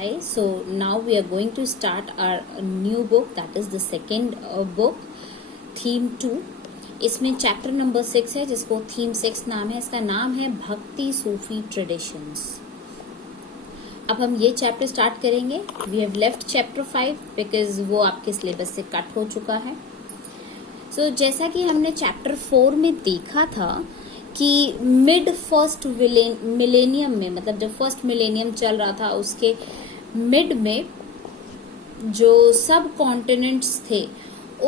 Hi, so now we are going to start our new book, that is the second book, theme 2. इसमें chapter number 6 है जिसको theme 6 नाम है. इसका नाम है भक्ति सूफी ट्रेडिशंस. अब हम ये चैप्टर स्टार्ट करेंगे. We have left chapter 5 because वो आपके सिलेबस से कट हो चुका है. सो जैसा कि हमने चैप्टर 4 में देखा था कि मिड फर्स्ट मिलेनियम में, मतलब जब फर्स्ट मिलेनियम चल रहा था उसके मिड में जो सब कॉन्टिनेंट्स थे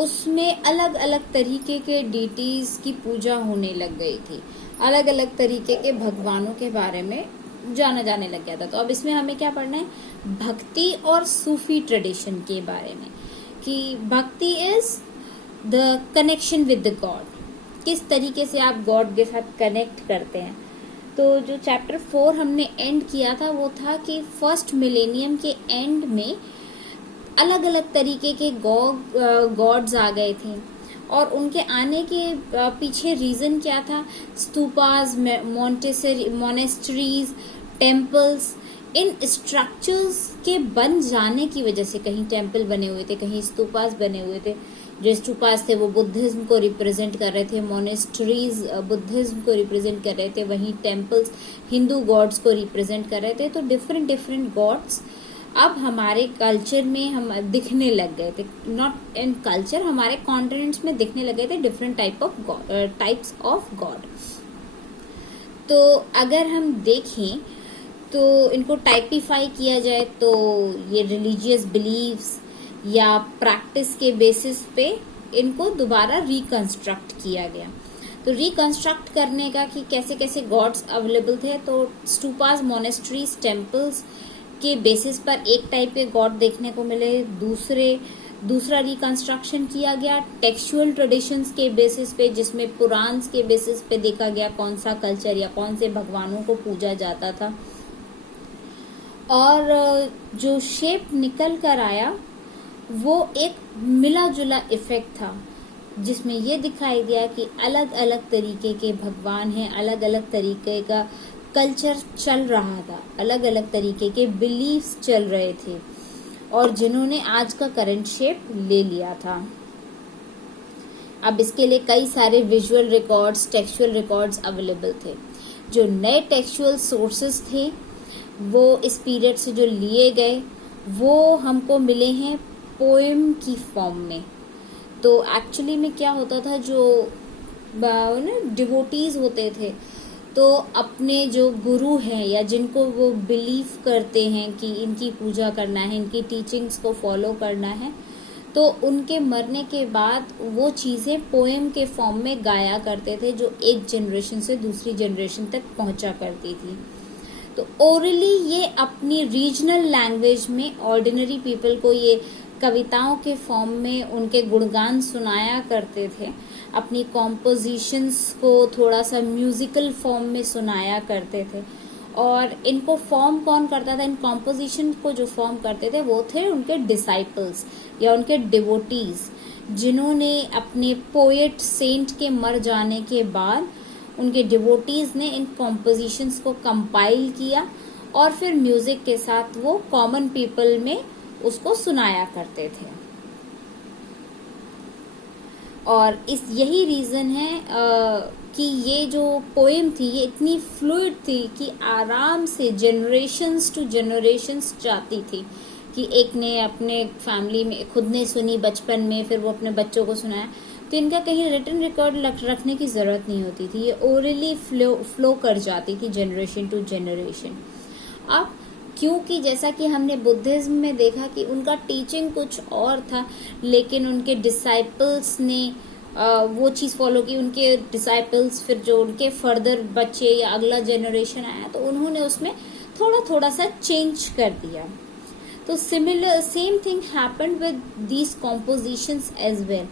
उसमें अलग अलग तरीके के डीटीज की पूजा होने लग गई थी. अलग अलग तरीके के भगवानों के बारे में जाना जाने लग गया था. तो अब इसमें हमें क्या पढ़ना है? भक्ति और सूफी ट्रेडिशन के बारे में, कि भक्ति is the connection with the God. किस तरीके से आप गॉड के साथ कनेक्ट करते हैं. तो जो चैप्टर 4 हमने एंड किया था वो था कि फर्स्ट मिलेनियम के एंड में अलग अलग तरीके के गॉड्स आ गए थे और उनके आने के पीछे रीजन क्या था? स्तूपास, मोनेस्ट्रीज, टेम्पल्स, इन स्ट्रक्चर्स के बन जाने की वजह से. कहीं टेम्पल बने हुए थे, कहीं स्तूपास बने हुए थे. जो स्तूपास थे वो बुद्धिज्म को रिप्रेजेंट कर रहे थे, मोनेस्ट्रीज बुद्धिज्म को रिप्रेजेंट कर रहे थे, वहीं टेम्पल्स हिंदू गॉड्स को रिप्रेजेंट कर रहे थे. तो डिफरेंट डिफरेंट गॉड्स अब हमारे कल्चर में हम दिखने लग गए थे. नॉट इन कल्चर, हमारे कॉन्टिनेंट्स में दिखने लग गए थे डिफरेंट टाइप्स ऑफ गॉड. तो अगर हम देखें तो इनको टाइपिफाई किया जाए तो ये रिलीजियस बिलीव्स या प्रैक्टिस के बेसिस पे इनको दोबारा रिकंस्ट्रक्ट किया गया. तो रिकंस्ट्रक्ट करने का कि कैसे कैसे गॉड्स अवेलेबल थे, तो स्टूपास, मोनेस्ट्रीज, टेम्पल्स के बेसिस पर एक टाइप के गॉड देखने को मिले. दूसरा रिकंस्ट्रक्शन किया गया टेक्सचुअल ट्रेडिशंस के बेसिस पे, जिसमें पुराण्स के बेसिस पे देखा गया कौन सा कल्चर या कौन से भगवानों को पूजा जाता था. और जो शेप निकल कर आया वो एक मिला जुला इफेक्ट था, जिसमें ये दिखाई दिया कि अलग अलग तरीके के भगवान हैं, अलग अलग तरीके का कल्चर चल रहा था, अलग अलग तरीके के बिलीफ्स चल रहे थे और जिन्होंने आज का करंट शेप ले लिया था. अब इसके लिए कई सारे visual records, textual records available थे. जो नए टेक्सचुअल सोर्सेस थे वो इस पीरियड से जो लिए गए वो हमको मिले हैं पोएम की फॉर्म में. तो एक्चुअली में क्या होता था, जो डिवोटीज होते थे तो अपने जो गुरु हैं या जिनको वो बिलीव करते हैं कि इनकी पूजा करना है, इनकी टीचिंग्स को फॉलो करना है, तो उनके मरने के बाद वो चीज़ें पोएम के फॉर्म में गाया करते थे, जो एक जनरेशन से दूसरी जनरेशन तक पहुंचा करती थी. तो ओरली ये अपनी रीजनल लैंग्वेज में ऑर्डिनरी पीपल को ये कविताओं के फॉर्म में उनके गुणगान सुनाया करते थे. अपनी कॉम्पोजिशंस को थोड़ा सा म्यूजिकल फॉर्म में सुनाया करते थे. और इनको फॉर्म कौन करता था? इन कॉम्पोजिशन को जो फॉर्म करते थे वो थे उनके डिसाइपल्स या उनके डिवोटीज, जिन्होंने अपने पोएट सेंट के मर जाने के बाद उनके डिवोटीज ने इन कॉम्पोजिशंस को कंपाइल किया और फिर म्यूजिक के साथ वो कॉमन पीपल में उसको सुनाया करते थे. और यही रीजन है कि ये जो पोएम थी ये इतनी फ्लूइड थी कि आराम से जनरेशन्स टू जनरेशन्स जाती थी. कि एक ने अपने फैमिली में खुद ने सुनी बचपन में, फिर वो अपने बच्चों को सुनाया. तो इनका कहीं रिटन रिकॉर्ड रखने की जरूरत नहीं होती थी, ये ओरली फ्लो कर जाती थी जनरेशन टू जनरेशन. अब क्योंकि जैसा कि हमने बुद्धिज्म में देखा कि उनका टीचिंग कुछ और था, लेकिन उनके डिसाइपल्स ने वो चीज़ फॉलो की. उनके डिसाइपल्स फिर जो उनके फर्दर बच्चे या अगला जनरेशन आया तो उन्होंने उसमें थोड़ा थोड़ा सा चेंज कर दिया. तो same thing happened with these compositions as well.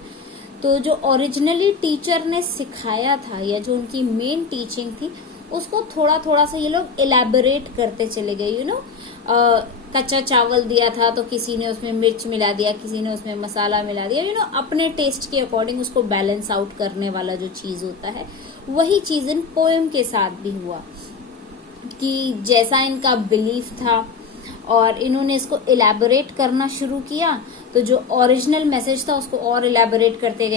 तो जो ओरिजिनली टीचर ने सिखाया था या जो उनकी मेन टीचिंग थी उसको थोड़ा थोड़ा सा ये लोग इलेबोरेट करते चले गए. कच्चा चावल दिया था तो किसी ने उसमें मिर्च मिला दिया, किसी ने उसमें मसाला मिला दिया. अपने टेस्ट के अकॉर्डिंग उसको बैलेंस आउट करने वाला जो चीज होता है वही चीज इन पोएम के साथ भी हुआ. कि जैसा इनका बिलीफ था और इन्होंने इसको इलेबोरेट करना शुरू किया, तो जो ओरिजिनल मैसेज था उसको और इलेबोरेट करते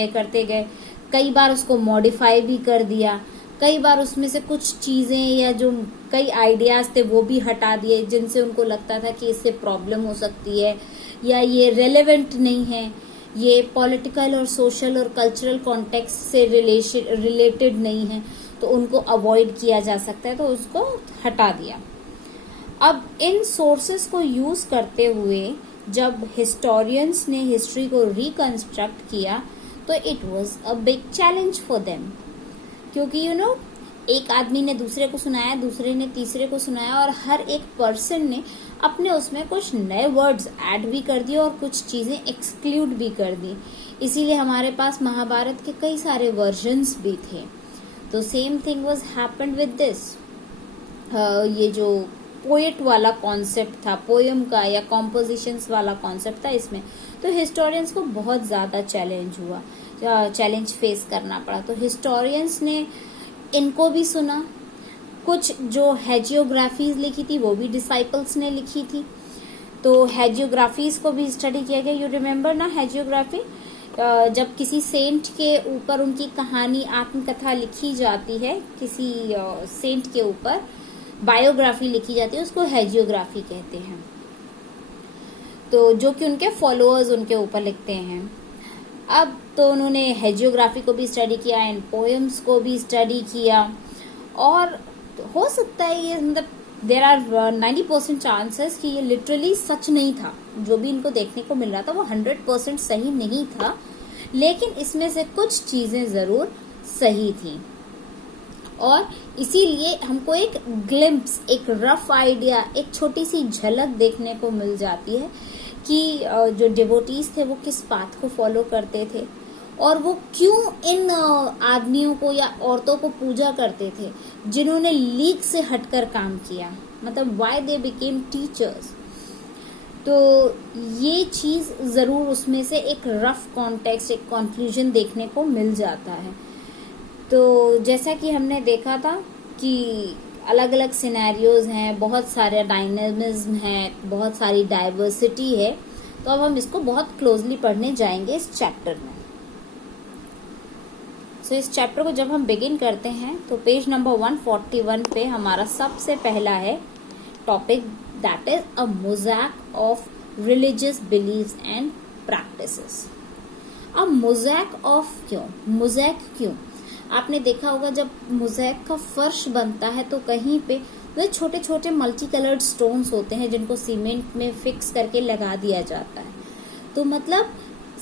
गए। कई बार उसको मॉडिफाई भी कर दिया, कई बार उसमें से कुछ चीजें या जो कई आइडियाज थे वो भी हटा दिए जिनसे उनको लगता था कि इससे प्रॉब्लम हो सकती है या ये रेलेवेंट नहीं है, ये पॉलिटिकल और सोशल और कल्चरल कॉन्टेक्स्ट से रिलेटेड नहीं है, तो उनको अवॉइड किया जा सकता है, तो उसको हटा दिया। अब इन सोर्सेस को यूज करते हुए जब हिस्टोरियंस ने हिस्ट्री को रिकंस्ट्रक्ट किया तो it was a big challenge for them, क्योंकि एक आदमी ने दूसरे को सुनाया, दूसरे ने तीसरे को सुनाया, और हर एक पर्सन ने अपने उसमें कुछ नए वर्ड्स ऐड भी कर दिए और कुछ चीजें एक्सक्लूड भी कर दी। इसीलिए हमारे पास महाभारत के कई सारे वर्जन्स भी थे। तो same thing was happened with this. ये जो पोएट वाला कॉन्सेप्ट था, पोयम का या कॉम्पोजिशंस वाला कॉन्सेप्ट था, इसमें तो हिस्टोरियंस को बहुत ज्यादा चैलेंज फेस करना पड़ा। तो हिस्टोरियंस ने इनको भी सुना, कुछ जो हेजियोग्राफीज लिखी थी वो भी डिसाइपल्स ने लिखी थी, तो हेजियोग्राफीज को भी स्टडी किया गया। यू रिमेम्बर ना हेजियोग्राफी, जब किसी सेंट के ऊपर उनकी कहानी आत्मकथा लिखी जाती है, किसी सेंट के ऊपर बायोग्राफी लिखी जाती है, उसको हेजियोग्राफी कहते हैं। तो जो कि उनके फॉलोअर्स उनके ऊपर लिखते हैं। अब तो उन्होंने हेजियोग्राफी को भी स्टडी किया एंड पोएम्स को भी स्टडी किया, और हो सकता है ये देयर आर 90% चांसेस कि ये लिटरली सच नहीं था, जो भी इनको देखने को मिल रहा था वो 100% सही नहीं था, लेकिन इसमें से कुछ चीजें जरूर सही थी। और इसीलिए हमको एक ग्लिम्प्स, एक रफ आइडिया, एक छोटी सी झलक देखने को मिल जाती है कि जो डिवोटीज थे वो किस पाथ को फॉलो करते थे और वो क्यों इन आदमियों को या औरतों को पूजा करते थे जिन्होंने लीग से हटकर काम किया, मतलब व्हाई दे बिकेम टीचर्स। तो ये चीज जरूर उसमें से एक रफ कॉन्टेक्स्ट, एक कंक्लूजन देखने को मिल जाता है। तो जैसा कि हमने देखा था कि अलग अलग सिनेरियोज हैं, बहुत सारे डायनेमिज्म है, बहुत सारी डाइवर्सिटी है, तो अब हम इसको बहुत क्लोजली पढ़ने जाएंगे इस चैप्टर में। सो इस चैप्टर को जब हम बिगिन करते हैं तो पेज नंबर 141 पे हमारा सबसे पहला है topic, that is a mosaic of religious beliefs and practices. अब मोज़ैक ऑफ क्यों, मोज़ैक क्यों? आपने देखा होगा जब मोज़ैक का फर्श बनता है तो कहीं पे वे छोटे छोटे मल्टी कलर्ड स्टोन्स होते हैं जिनको सीमेंट में फिक्स करके लगा दिया जाता है। तो मतलब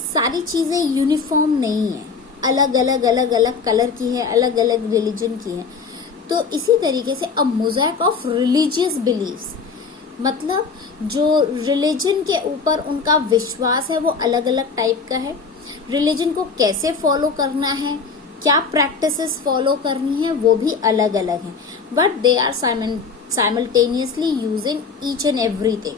सारी चीजें यूनिफॉर्म नहीं है, अलग अलग कलर की है, अलग अलग रिलीजन की है। तो इसी तरीके से अ मोज़ैक ऑफ रिलीजियस बिलीव्स, मतलब जो रिलीजन के ऊपर उनका विश्वास है वो अलग अलग टाइप का है, रिलीजन को कैसे फॉलो करना है, क्या प्रैक्टिसेस फॉलो करनी है वो भी अलग अलग है, but they are simultaneously using each and everything.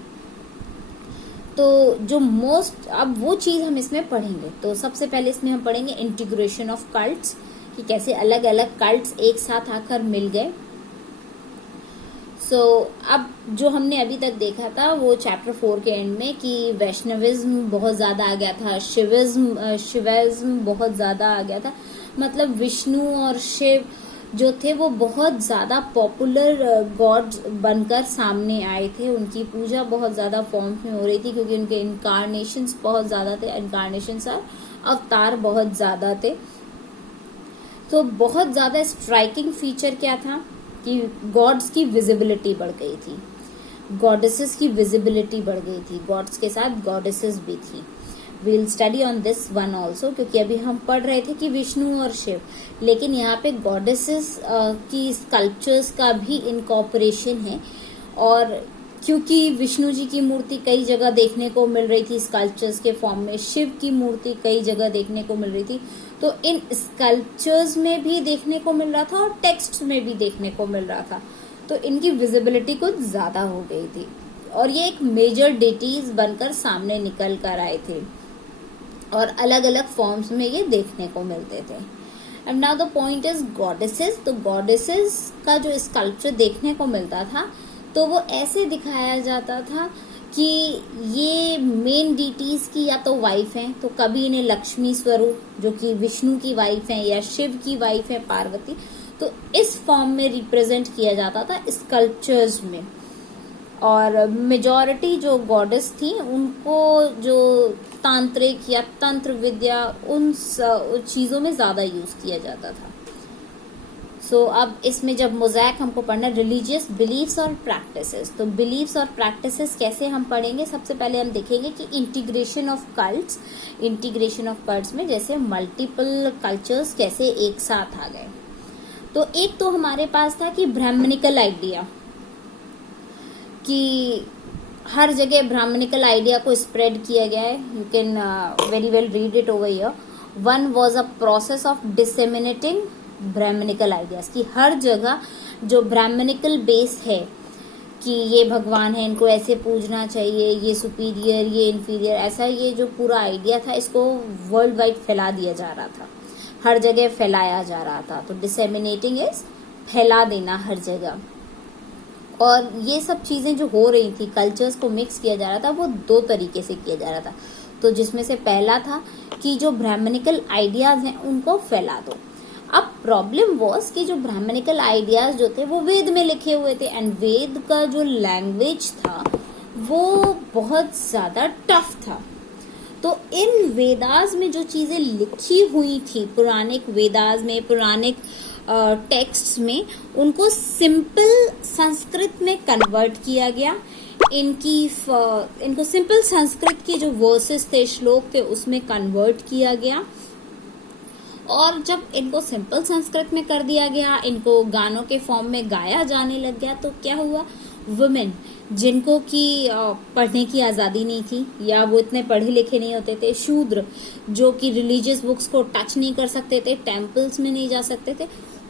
तो जो मोस्ट, अब वो चीज हम इसमें पढ़ेंगे। तो सबसे पहले इसमें हम पढ़ेंगे इंटीग्रेशन ऑफ कल्ट्स, कि कैसे अलग अलग कल्ट्स एक साथ आकर मिल गए। सो अब जो हमने अभी तक देखा था वो चैप्टर 4 के एंड में कि वैष्णविज्म बहुत ज्यादा आ गया था, शिविज्म बहुत ज्यादा आ गया था, मतलब विष्णु और शिव जो थे वो बहुत ज्यादा पॉपुलर गॉड्स बनकर सामने आए थे, उनकी पूजा बहुत ज्यादा फॉर्म्स में हो रही थी क्योंकि उनके इनकारनेशंस बहुत ज्यादा थे, इनकारनेशंस और अवतार बहुत ज्यादा थे। तो बहुत ज्यादा स्ट्राइकिंग फीचर क्या था कि गॉड्स की विजिबिलिटी बढ़ गई थी, गॉडेसेस की विजिबिलिटी बढ़ गई थी, गॉड्स के साथ गॉडेसेस भी थी। We'll study on this one also, क्योंकि अभी हम पढ़ रहे थे कि विष्णु और शिव, लेकिन यहाँ पे गॉडेसेस की स्कल्पचर्स का भी इनकॉर्पोरेशन है। और क्योंकि विष्णु जी की मूर्ति कई जगह देखने को मिल रही थी स्कल्पचर्स के फॉर्म में, शिव की मूर्ति कई जगह देखने को मिल रही थी, तो इन स्कल्पचर्स में भी देखने को मिल रहा था और टेक्स्ट में भी देखने को मिल रहा था, तो इनकी विजिबिलिटी कुछ ज्यादा हो गई थी और ये एक मेजर डिटीज बनकर सामने निकल कर आए थे और अलग अलग फॉर्म्स में ये देखने को मिलते थे। And now the point is goddesses. तो गॉडेसेस का जो स्कल्पचर देखने को मिलता था तो वो ऐसे दिखाया जाता था कि ये मेन डीटीज की या तो वाइफ हैं, तो कभी इन्हें लक्ष्मी स्वरूप जो कि विष्णु की वाइफ हैं या शिव की वाइफ है पार्वती, तो इस फॉर्म में रिप्रेजेंट किया जाता था स्कल्पचर्स में। और मेजॉरिटी जो गॉडेस थी उनको जो तांत्रिक या तंत्र विद्या उन चीजों में ज्यादा यूज किया जाता था। सो अब इसमें जब मोज़ैक हमको पढ़ना है रिलीजियस बिलीफ्स और प्रैक्टिसेस, तो बिलीफ्स और प्रैक्टिसेस कैसे हम पढ़ेंगे, सबसे पहले हम देखेंगे कि इंटीग्रेशन ऑफ कल्ट्स में जैसे मल्टीपल कल्चर्स कैसे एक साथ आ गए। तो एक तो हमारे पास था कि ब्राह्मणिकल आइडिया, कि हर जगह ब्राह्मणिकल आइडिया को स्प्रेड किया गया है। You can very well read it over here. One was a process of disseminating brahmanical ideas, की हर जगह जो ब्राह्मणिकल बेस है कि ये भगवान है, इनको ऐसे पूजना चाहिए, ये सुपीरियर, ये इंफीरियर, ऐसा ये जो पूरा आइडिया था इसको वर्ल्ड वाइड फैला दिया जा रहा था, हर जगह फैलाया जा रहा था। तो डिसेमिनेटिंग इज फैला देना हर जगह। और ये सब चीजें जो हो रही थी, कल्चर्स को मिक्स किया जा रहा था, वो दो तरीके से किया जा रहा था। तो जिसमें से पहला था कि जो ब्राह्मणिकल आइडियाज हैं उनको फैला दो। अब प्रॉब्लम वॉज कि जो ब्राह्मणिकल आइडियाज जो थे वो वेद में लिखे हुए थे, एंड वेद का जो लैंग्वेज था वो बहुत ज्यादा टफ था। तो इन वेदास में जो चीजें लिखी हुई थी, पुरानिक वेदास में, पुरानिक टेक्स्ट्स में, उनको सिंपल संस्कृत में कन्वर्ट किया गया। इनको सिंपल संस्कृत के जो वर्सेस थे, श्लोक थे, उसमें कन्वर्ट किया गया। और जब इनको सिंपल संस्कृत में कर दिया गया, इनको गानों के फॉर्म में गाया जाने लग गया, तो क्या हुआ, वुमेन जिनको कि पढ़ने की आज़ादी नहीं थी या वो इतने पढ़े लिखे नहीं होते थे, शूद्र जो कि रिलीजियस बुक्स को टच नहीं कर सकते थे, टेम्पल्स में नहीं जा सकते थे,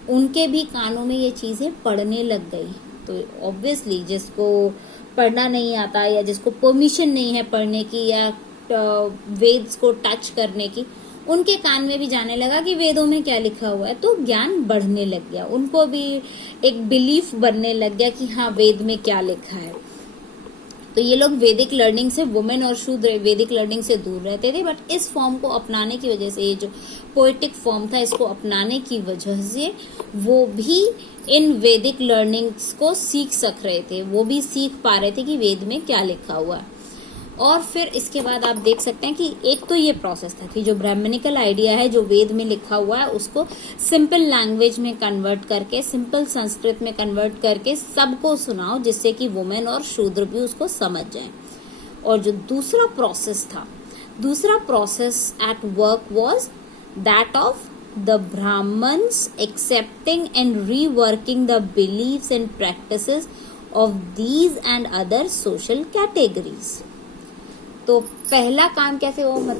उनके भी कानों में ये चीज़ें पढ़ने लग गई। तो ऑब्वियसली जिसको पढ़ना नहीं आता या जिसको परमिशन नहीं है पढ़ने की या वेद्स को टच करने की, उनके कान में भी जाने लगा कि वेदों में क्या लिखा हुआ है, तो ज्ञान बढ़ने लग गया, उनको भी एक बिलीफ बनने लग गया कि हाँ वेद में क्या लिखा है। तो ये लोग वैदिक लर्निंग से, वुमेन और शूद्र वैदिक लर्निंग से दूर रहते थे, बट इस फॉर्म को अपनाने की वजह से, ये जो पोएटिक फॉर्म था इसको अपनाने की वजह से वो भी इन वैदिक लर्निंग्स को सीख सक रहे थे, वो भी सीख पा रहे थे कि वेद में क्या लिखा हुआ है। और फिर इसके बाद आप देख सकते हैं कि एक तो ये प्रोसेस था कि जो ब्राह्मणिकल आइडिया है जो वेद में लिखा हुआ है उसको सिंपल लैंग्वेज में कन्वर्ट करके, सिंपल संस्कृत में कन्वर्ट करके सबको सुनाओ, जिससे कि वुमेन और शूद्र भी उसको समझ जाएं। और जो दूसरा प्रोसेस था, दूसरा process at work was that of the Brahmans accepting and reworking the beliefs and practices of these and other social categories. तो पहला काम कैसे हुआ,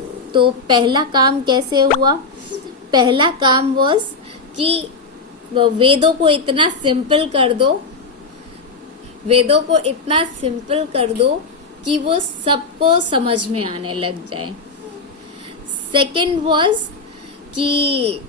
पहला काम वाज कि वेदों को इतना सिंपल कर दो कि वो सबको समझ में आने लग जाए। सेकंड वाज कि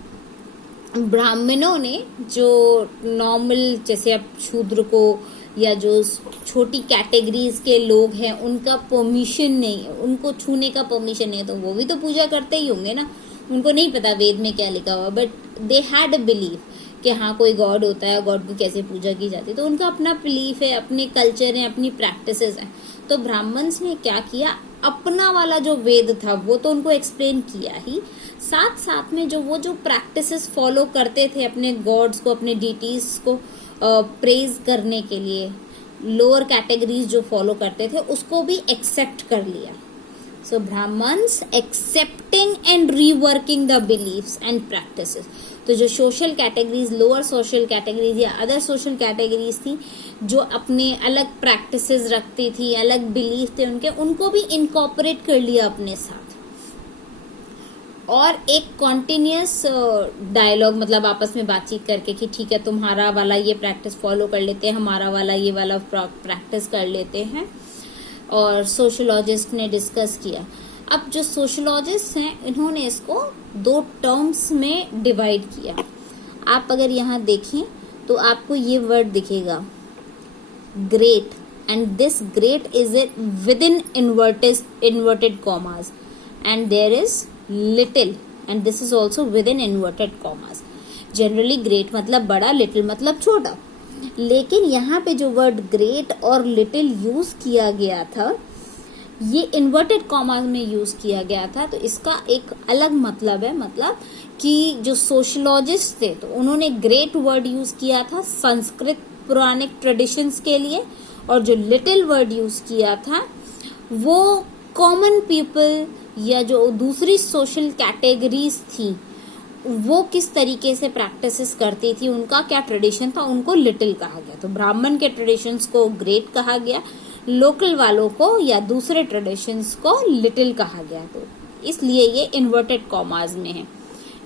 ब्राह्मणों ने जो नॉर्मल, जैसे अब शूद्र को या जो छोटी कैटेगरीज के लोग हैं उनका परमिशन नहीं, उनको छूने का परमिशन नहीं है, तो वो भी तो पूजा करते ही होंगे ना, उनको नहीं पता वेद में क्या लिखा हुआ, but they had a belief कि हाँ कोई गॉड होता है, गॉड की कैसे पूजा की जाती है, तो उनका अपना बिलीफ है, अपने कल्चर है, अपनी प्रैक्टिसेस है। तो ब्राह्मण्स ने क्या किया, अपना वाला जो वेद था वो तो उनको एक्सप्लेन किया ही, साथ साथ में जो प्रैक्टिसेस फॉलो करते थे अपने गॉड्स को, अपने डीटीज को प्रेज करने के लिए, लोअर कैटेगरीज जो फॉलो करते थे उसको भी एक्सेप्ट कर लिया। So Brahmins accepting and reworking the beliefs and practices. तो जो social categories, lower social categories या अदर सोशल कैटेगरीज थी जो अपने अलग प्रैक्टिसेस रखती थी, अलग बिलीफ थे उनके, उनको भी इनकॉर्पोरेट कर लिया अपने साथ। और एक कॉन्टिन्यूस डायलॉग, मतलब आपस में बातचीत करके कि ठीक है तुम्हारा वाला ये प्रैक्टिस फॉलो कर लेते हैं, हमारा वाला ये वाला प्रैक्टिस कर लेते हैं। और सोशोलॉजिस्ट ने डिस्कस किया। अब जो सोशोलॉजिस्ट हैं इन्होंने इसको दो टर्म्स में डिवाइड किया। आप अगर यहाँ देखें तो आपको ये वर्ड दिखेगा great, and this great is it within inverted commas, and there is little, and this is also within inverted commas. Generally great मतलब बड़ा, लिटिल मतलब छोटा, लेकिन यहाँ पे जो वर्ड ग्रेट और लिटिल यूज किया गया था ये इन्वर्टेड कॉमास में यूज किया गया था, तो इसका एक अलग मतलब है। मतलब कि जो सोशियोलॉजिस्ट थे तो उन्होंने ग्रेट वर्ड यूज किया था संस्कृत पुराणिक ट्रेडिशंस के लिए, और जो लिटिल वर्ड यूज किया था वो कॉमन पीपल या जो दूसरी सोशल कैटेगरीज थी वो किस तरीके से प्रैक्टिसेस करती थी, उनका क्या ट्रेडिशन था, उनको लिटिल कहा गया। तो ब्राह्मण के ट्रेडिशंस को ग्रेट कहा गया, लोकल वालों को या दूसरे ट्रेडिशंस को लिटिल कहा गया, तो इसलिए ये इन्वर्टेड कॉमास में है।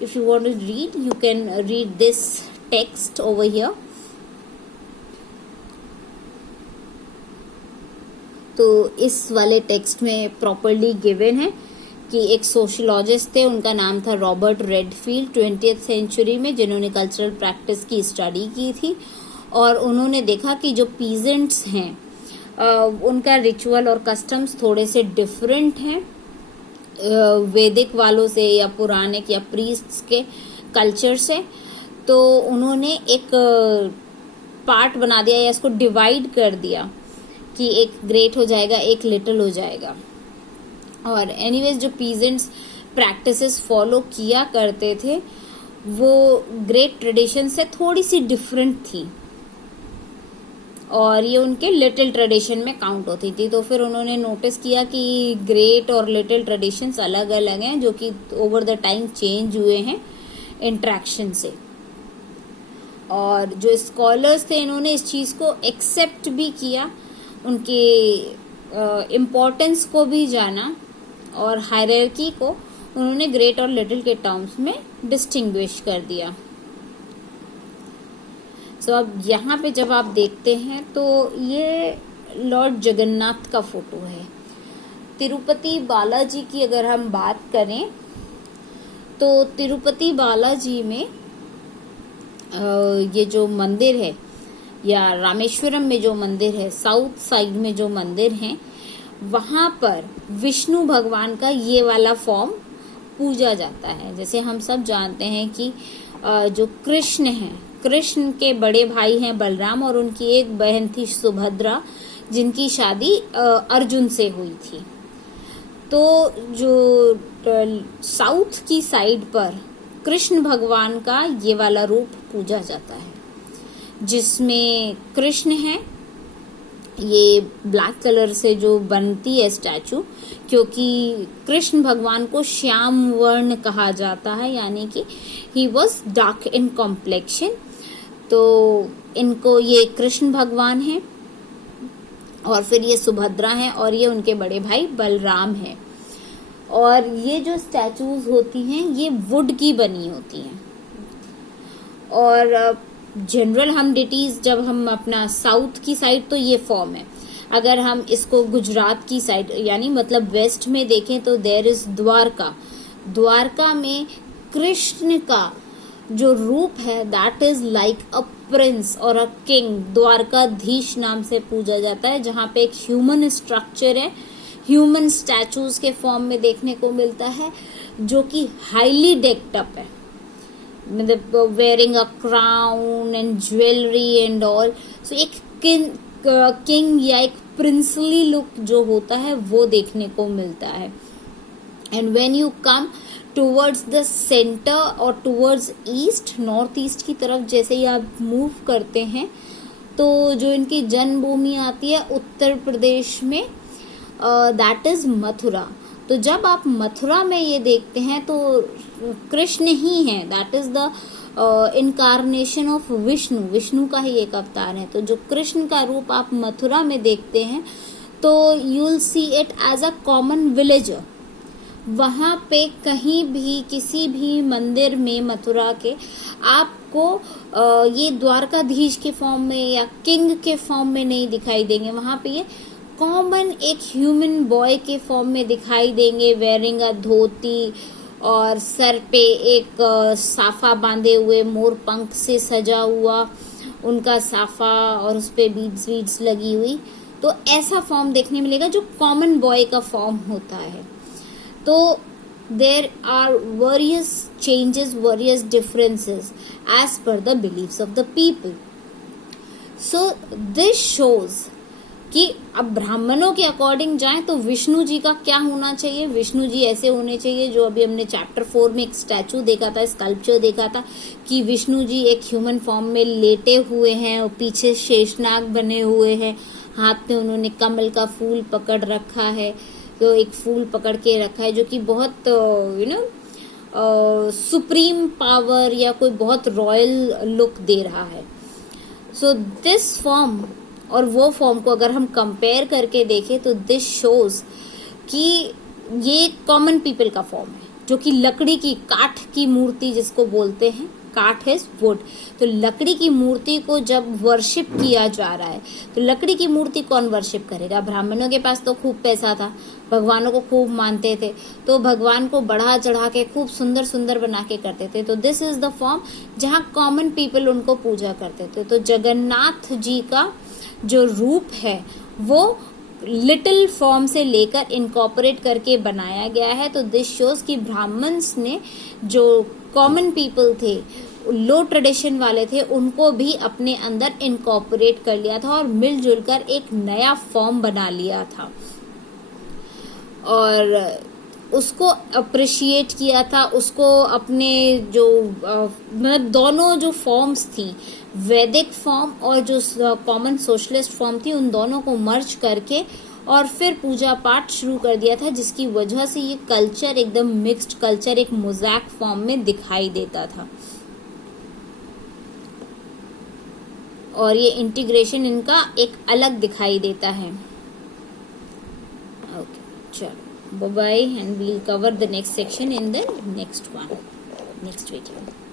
If you want to read, you can read this text over here. तो इस वाले टेक्स्ट में प्रॉपरली गिवन है कि एक सोशियोलॉजिस्ट थे, उनका नाम था रॉबर्ट रेडफील्ड, 20th सेंचुरी में, जिन्होंने कल्चरल प्रैक्टिस की स्टडी की थी, और उन्होंने देखा कि जो पीजेंट्स हैं उनका रिचुअल और कस्टम्स थोड़े से डिफरेंट हैं वैदिक वालों से या पुराणिक या प्रीस्ट्स के कल्चर से। तो उन्होंने एक पार्ट बना दिया या इसको डिवाइड कर दिया कि एक ग्रेट हो जाएगा, एक लिटिल हो जाएगा। और एनीवेज जो पीजेंट्स प्रैक्टिसेस फॉलो किया करते थे वो ग्रेट ट्रेडिशन से थोड़ी सी डिफरेंट थी और ये उनके लिटिल ट्रेडिशन में काउंट होती थी। तो फिर उन्होंने नोटिस किया कि ग्रेट और लिटिल ट्रेडिशंस अलग अलग हैं, जो कि ओवर द टाइम चेंज हुए हैं इंटरेक्शन से। और जो स्कॉलर्स थे इन्होंने इस चीज को एक्सेप्ट भी किया, उनके इम्पोर्टेंस को भी जाना, और हायरार्की को उन्होंने ग्रेट और लिटिल के टर्म्स में डिस्टिंग्विश कर दिया। सो अब यहाँ पे जब आप देखते हैं तो ये लॉर्ड जगन्नाथ का फोटो है। तिरुपति बालाजी की अगर हम बात करें तो तिरुपति बालाजी में ये जो मंदिर है, या रामेश्वरम में जो मंदिर है, साउथ साइड में जो मंदिर है, वहां पर विष्णु भगवान का ये वाला फॉर्म पूजा जाता है। जैसे हम सब जानते हैं कि जो कृष्ण हैं, कृष्ण के बड़े भाई हैं बलराम, और उनकी एक बहन थी सुभद्रा, जिनकी शादी अर्जुन से हुई थी। तो जो साउथ की साइड पर कृष्ण भगवान का ये वाला रूप पूजा जाता है, जिसमें कृष्ण है, ये ब्लैक कलर से जो बनती है स्टैचू, क्योंकि कृष्ण भगवान को श्याम वर्ण कहा जाता है, यानी कि he was dark in complexion. तो इनको ये कृष्ण भगवान है, और फिर ये सुभद्रा है, और ये उनके बड़े भाई बलराम है। और ये जो स्टैचूज होती हैं ये वुड की बनी होती हैं। और जनरल हम डिटीज जब हम अपना साउथ की साइड तो ये फॉर्म है। अगर हम इसको गुजरात की साइड यानी मतलब वेस्ट में देखें तो देयर इज द्वारका। द्वारका में कृष्ण का जो रूप है that is like a prince और अ किंग, द्वारकाधीश नाम से पूजा जाता है, जहाँ पे एक ह्यूमन स्ट्रक्चर है, ह्यूमन स्टैचूज के फॉर्म में देखने को मिलता है, जो कि हाईली डेक्ड अप है, मतलब wearing a crown and jewellery and all. So एक किंग या एक प्रिंसली लुक जो होता है वो देखने को मिलता है। And when you come towards the centre और टुवर्ड्स ईस्ट, नॉर्थ ईस्ट की तरफ जैसे ही आप मूव करते हैं तो जो इनकी जन्मभूमि आती है उत्तर प्रदेश में, दैट इज मथुरा। तो जब आप मथुरा में ये देखते हैं तो कृष्ण ही है, that is the incarnation of Vishnu, Vishnu का ही एक अवतार है। तो जो कृष्ण का रूप आप मथुरा में देखते हैं तो you will see it as a common villager. वहां पे कहीं भी किसी भी मंदिर में मथुरा के आपको ये द्वारकाधीश के फॉर्म में या किंग के फॉर्म में नहीं दिखाई देंगे। वहां पे ये कॉमन एक ह्यूमन बॉय के फॉर्म में दिखाई देंगे, वेयरिंग अ धोती और सर पे एक साफा बांधे हुए, मोर पंख से सजा हुआ, उनका साफा और उस पे बीड्स वीड्स लगी हुई, तो ऐसा फॉर्म देखने मिलेगा जो कॉमन बॉय का फॉर्म होता है। तो there are various changes, various differences as per the beliefs of the people. So this shows कि अब ब्राह्मणों के अकॉर्डिंग जाएं तो विष्णु जी का क्या होना चाहिए। विष्णु जी ऐसे होने चाहिए जो अभी हमने चैप्टर 4 में एक स्टैचू देखा था, स्कल्पचर देखा था कि विष्णु जी एक ह्यूमन फॉर्म में लेटे हुए हैं और पीछे शेषनाग बने हुए हैं, हाथ में उन्होंने कमल का फूल पकड़ रखा है, तो एक फूल पकड़ के रखा है जो कि बहुत सुप्रीम पावर या कोई बहुत रॉयल लुक दे रहा है। सो दिस फॉर्म और वो फॉर्म को अगर हम कंपेयर करके देखें तो दिस शोज कि ये कॉमन पीपल का फॉर्म है, जो कि लकड़ी की, काठ की मूर्ति जिसको बोलते हैं, काठ है वुड, तो लकड़ी की मूर्ति को जब वर्शिप किया जा रहा है, तो लकड़ी की मूर्ति कौन वर्शिप करेगा। ब्राह्मणों के पास तो खूब पैसा था, भगवानों को खूब मानते थे, तो भगवान को बढ़ा चढ़ा के खूब सुंदर सुंदर बना के करते थे। तो दिस इज द फॉर्म जहाँ कॉमन पीपल उनको पूजा करते थे। तो जगन्नाथ जी का जो रूप है वो लिटिल फॉर्म से लेकर इनकॉर्पोरेट करके बनाया गया है। तो दिस शोज कि ब्राह्मण्स ने, जो कॉमन पीपल थे, लो ट्रेडिशन वाले थे, उनको भी अपने अंदर इनकॉर्पोरेट कर लिया था और मिलजुल कर एक नया फॉर्म बना लिया था और उसको अप्रिशिएट किया था। उसको अपने जो मतलब दोनों जो फॉर्म्स थी, वैदिक फॉर्म और जो कॉमन सोशलिस्ट फॉर्म थी, उन दोनों को मर्ज करके और फिर पूजा पाठ शुरू कर दिया था, जिसकी वजह से ये कल्चर एकदम मिक्स्ड कल्चर, एक मोज़ैक फॉर्म में दिखाई देता था और ये इंटीग्रेशन इनका एक अलग दिखाई देता है। ओके, चलो, bye bye, and we'll cover the next section in the next video.